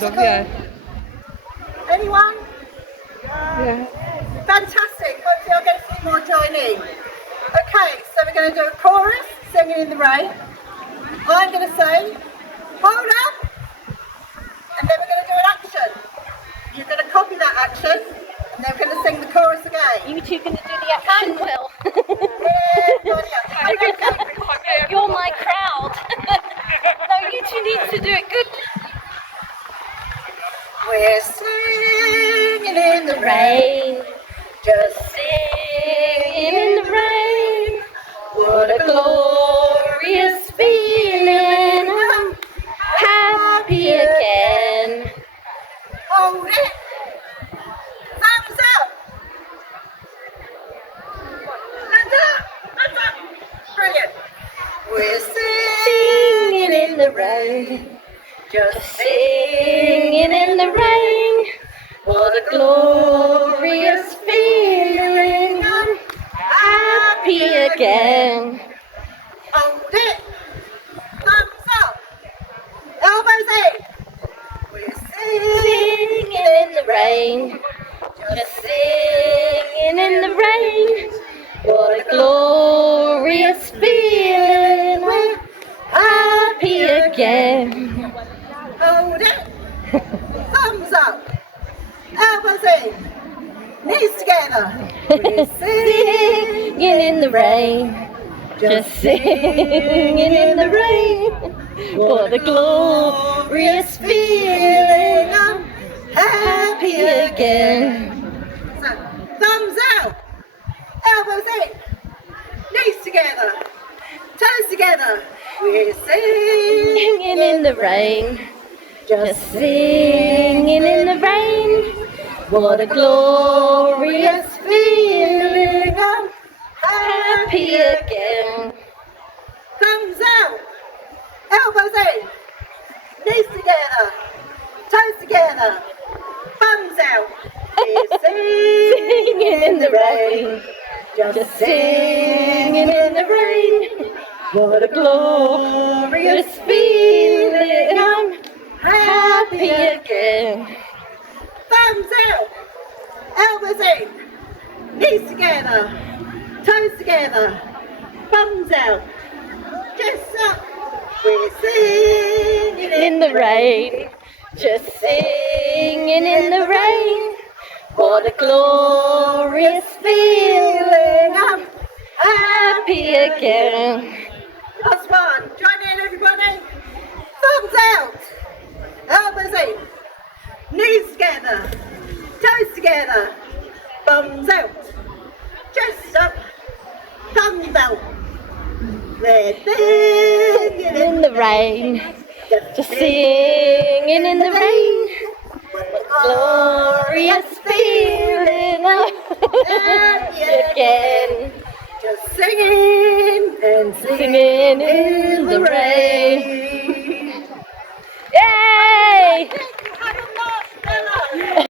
Yeah. Anyone? Yeah. Fantastic. Hopefully I'll get a few more joining. Okay, so we're going to do a chorus, singing in the rain. I'm going to say, hold up, and then we're going to do an action. You're going to copy that action, and then we're going to sing the chorus again. You two going to do the action well. Yeah, You're my crowd. No, you two need to do it good. we're singing in the rain, just singing in the rain. What a glorious feeling, I'm Happy again. hold it, thumbs up, hands up, hands up, brilliant. We're singing in the rain, just Singing in the rain. what a glorious feeling, I'm Happy again. hold it, thumbs up, elbows in. We're Singing in the rain. Just singing in the rain. What a glorious feeling. I'm happy again. hold it, thumbs up, elbows in, knees together. We're Singing in the rain. Just singing in the rain. What a glorious feeling. I'm happy again. So, thumbs out, elbows in, knees together, toes together. We're singing Singing in the rain. Just singing in the rain. What a glorious feeling. I'm happy again. thumbs out, elbows in, knees together, toes together, thumbs out. We're Singing in the rain. Just singing in the rain. What a glorious feeling. I'm happy again. thumbs out, elbows in, knees together, toes together, thumbs out, chest up. We're singing In the rain. Just singing in the rain. What a glorious feeling. I'm happy again. Last one. Join in, everybody. Thumbs out, elbows in, knees together, toes together, thumbs out, chest up, thumbs out. We're singing In the rain. Just singing in the rain. Glorious feeling. I'm happy again. Just singing and Singing in the rain.